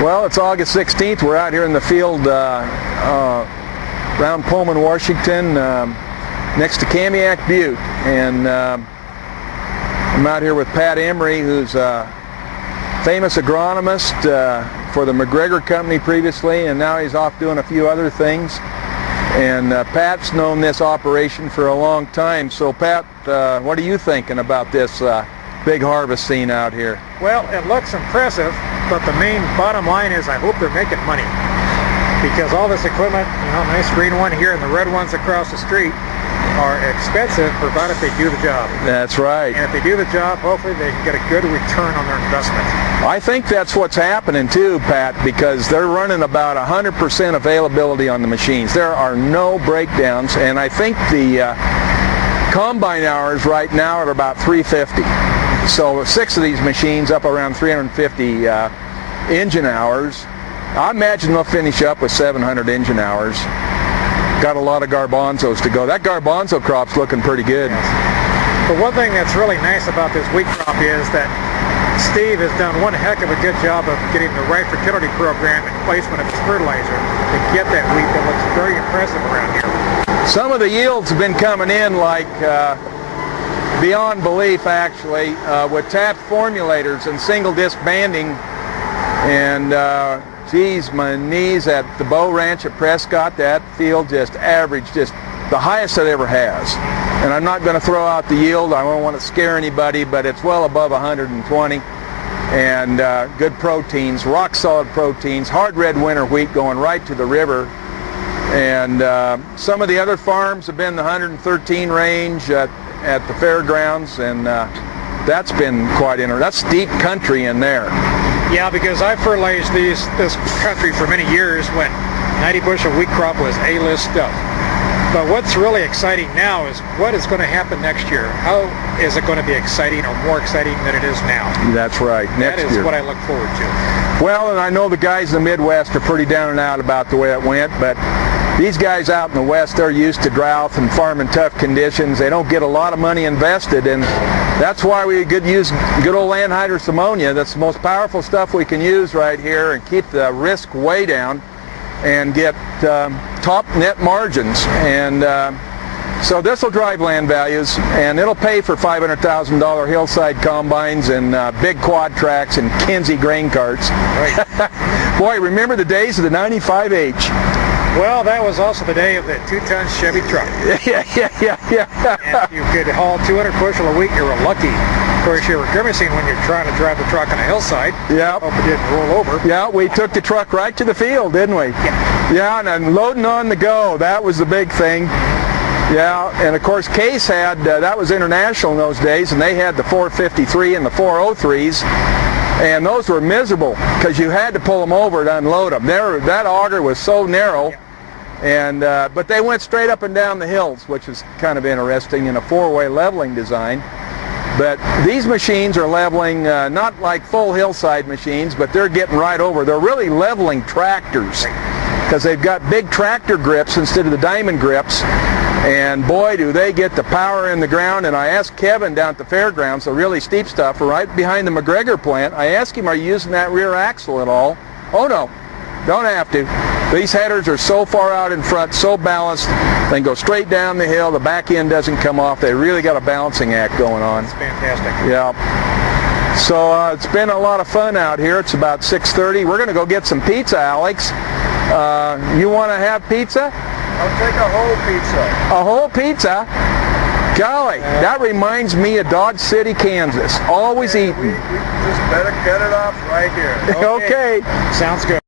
Well, it's August 16th. We're out here in the field around Pullman, Washington, next to Kamiak Butte. And I'm out here with Pat Emery, who's a famous agronomist for the McGregor Company previously, and now he's off doing a few other things. And Pat's known this operation for a long time. So Pat, what are you thinking about this big harvest scene out here? Well, it looks impressive, but the main bottom line is I hope they're making money. Because all this equipment, you know, nice green one here and the red ones across the street, are expensive, provided they do the job. That's right. And if they do the job, hopefully they can get a good return on their investment. I think that's what's happening too, Pat, because they're running about 100% availability on the machines. There are no breakdowns, and I think the combine hours right now are about 350. So 6 of these machines up around 350 engine hours. I imagine they'll finish up with 700 engine hours. Got a lot of garbanzos to go. That garbanzo crop's looking pretty good. Yes. But one thing that's really nice about this wheat crop is that Steve has done one heck of a good job of getting the right fertility program and placement of his fertilizer to get that wheat that looks very impressive around here. Some of the yields have been coming in like beyond belief, actually, with tapped formulators and single disc banding. And geez, my knees, at the Bow Ranch at Prescott, that field just averaged just the highest it ever has. And I'm not going to throw out the yield. I don't want to scare anybody, but it's well above 120. And good proteins, rock solid proteins, hard red winter wheat going right to the river. And some of the other farms have been the 113 range at the fairgrounds, and that's been quite interesting. That's deep country in there. Yeah, because I fertilized this country for many years when 90 bushel wheat crop was A-list stuff. But what's really exciting now is what is going to happen next year. How is it going to be exciting or more exciting than it is now? That's right. Next year. That is what I look forward to. Well, and I know the guys in the Midwest are pretty down and out about the way it went, but these guys out in the West, they're used to drought and farming tough conditions. They don't get a lot of money invested, and that's why we could use good old anhydrous ammonia. That's the most powerful stuff we can use right here and keep the risk way down and get top net margins. And so this will drive land values, and it'll pay for $500,000 hillside combines and big quad tracks and Kinsey grain carts. Right. Boy, remember the days of the 95H. Well, that was also the day of the 2-ton Chevy truck. Yeah. And you could haul 200 bushel a week, you were lucky. Of course, you were grimacing when you're trying to drive the truck on a hillside. Yeah. Hope it didn't roll over. Yeah, we took the truck right to the field, didn't we? Yeah. Yeah, and then loading on the go, that was the big thing. Yeah, and of course Case had, that was international in those days, and they had the 453 and the 403s. And those were miserable because you had to pull them over to unload them. That auger was so narrow, and but they went straight up and down the hills, which is kind of interesting in a 4-way leveling design. But these machines are leveling, not like full hillside machines, but they're getting right over. They're really leveling tractors because they've got big tractor grips instead of the diamond grips. And boy, do they get the power in the ground. And I asked Kevin down at the fairgrounds, the really steep stuff, right behind the McGregor plant, I asked him, are you using that rear axle at all? Oh no, don't have to. These headers are so far out in front, so balanced, they can go straight down the hill, the back end doesn't come off. They really got a balancing act going on. It's fantastic. Yeah. So it's been a lot of fun out here. It's about 6:30. We're going to go get some pizza, Alex. You want to have pizza? I'll take a whole pizza. A whole pizza? Golly, that reminds me of Dodge City, Kansas. Always eating. We just better get it off right here. Okay. Sounds good.